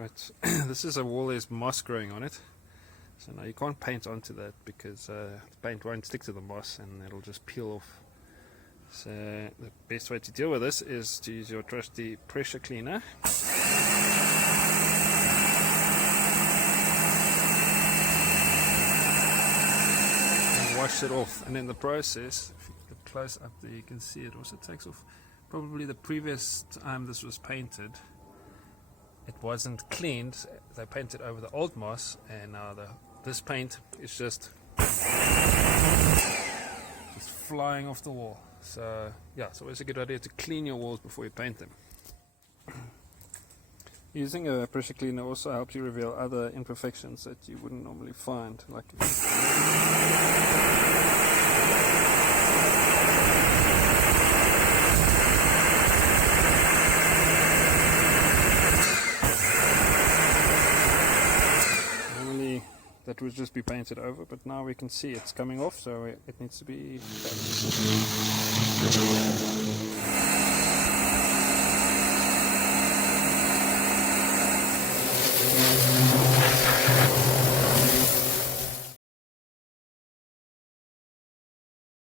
Right, this is a wall, there's moss growing on it. So now you can't paint onto that because the paint won't stick to the moss and it'll just peel off. So the best way to deal with this is to use your trusty pressure cleaner. And wash it off. And in the process, if you look close up there, you can see it also takes off. Probably the previous time this was painted, it wasn't cleaned. They painted over the old moss, and now this paint is just flying off the wall. So yeah, it's always a good idea to clean your walls before you paint them. Using a pressure cleaner also helps you reveal other imperfections that you wouldn't normally find, like that would just be painted over, but now we can see it's coming off, so it needs to be